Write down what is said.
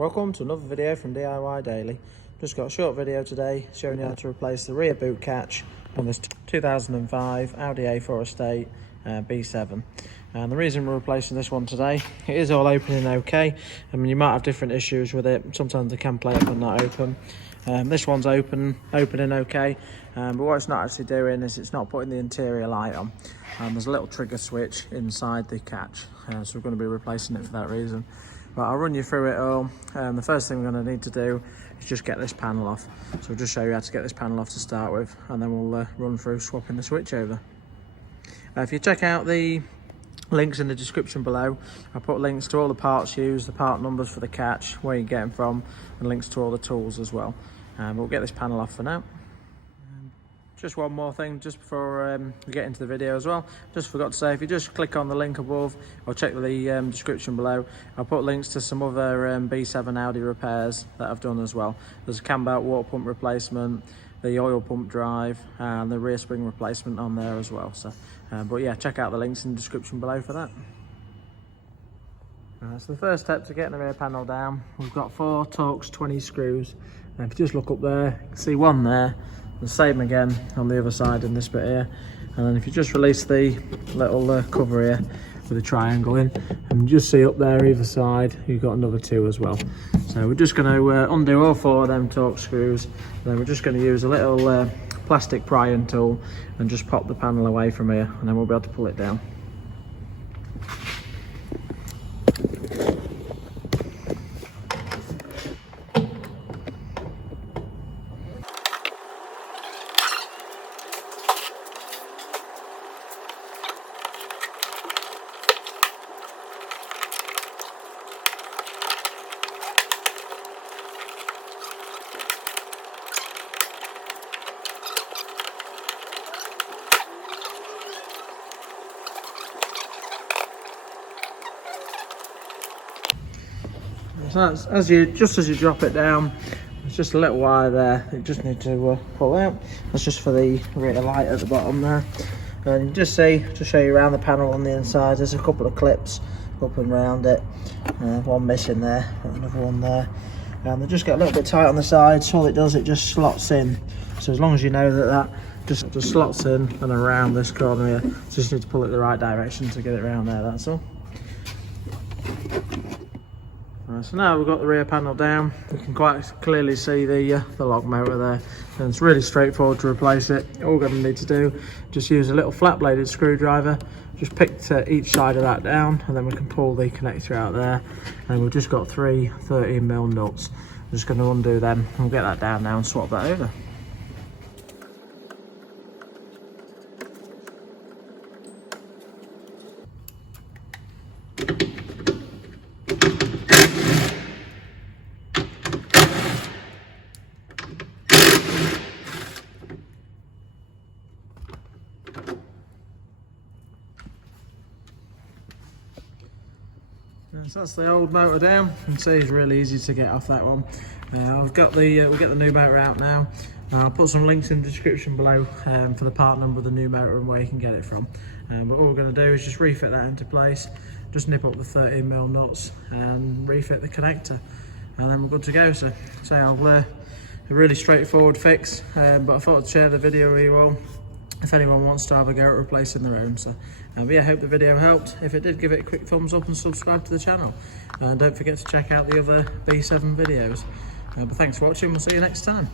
Welcome to another video from DIY Daily. Just got a short video today showing you how to replace the rear boot catch on this 2005 Audi A4 Estate B7. And the reason we're replacing this one today, it is all opening okay. I mean, you might have different issues with it. Sometimes they can play up and not open. This one's opening okay, but what it's not actually doing is it's not putting the interior light on. There's a little trigger switch inside the catch, so we're going to be replacing it for that reason. But I'll run you through it all. The first thing we're going to need to do is just get this panel off. So we'll just show you how to get this panel off to start with, and then we'll run through swapping the switch over. If you check out the links in the description below, I'll put links to all the parts used, the part numbers for the catch, where you get them from, and links to all the tools as well. We'll get this panel off for now. Just one more thing, just before we get into the video as well, just forgot to say, if you just click on the link above or check the description below, I'll put links to some other B7 Audi repairs that I've done as well. There's a cam belt water pump replacement, the oil pump drive, and the rear spring replacement on there as well. So, but yeah, check out the links in the description below for that. So the first step to getting the rear panel down, we've got 4 Torx 20 screws. And if you just look up there, you can see one there. The same again on the other side in this bit here, and then if you just release the little cover here with a triangle in, and you just see up there either side you've got another 2 as well. So we're just going to undo all 4 of them Torx screws, and then we're just going to use a little plastic prying tool and just pop the panel away from here, and then we'll be able to pull it down. So that's, as you drop it down, there's just a little wire there that you just need to pull out. That's just for the rear light at the bottom there. And you just see, to show you around the panel on the inside, there's a couple of clips up and round it. One missing there, another one there. And they just get a little bit tight on the sides, so all it does, it just slots in. So as long as you know that just slots in and around this corner here, just need to pull it the right direction to get it around there, that's all. So now we've got the rear panel down, we can quite clearly see the log motor there, and it's really straightforward to replace it. All we're going to need to do, just use a little flat bladed screwdriver, just pick each side of that down, and then we can pull the connector out there, and we've just got 3 13mm nuts. I'm just going to undo them, and we'll get that down now and swap that over. So that's the old motor down. You can see it's really easy to get off that one. We'll get the new motor out now. I'll put some links in the description below for the part number of the new motor and where you can get it from. But all we're going to do is just refit that into place, just nip up the 13mm nuts and refit the connector, and then we're good to go. So a really straightforward fix, but I thought I'd share the video with you all if anyone wants to have a go at replacing their own. So but yeah, I hope the video helped. If it did, give it a quick thumbs up and subscribe to the channel, and don't forget to check out the other B7 videos. But thanks for watching, we'll see you next time.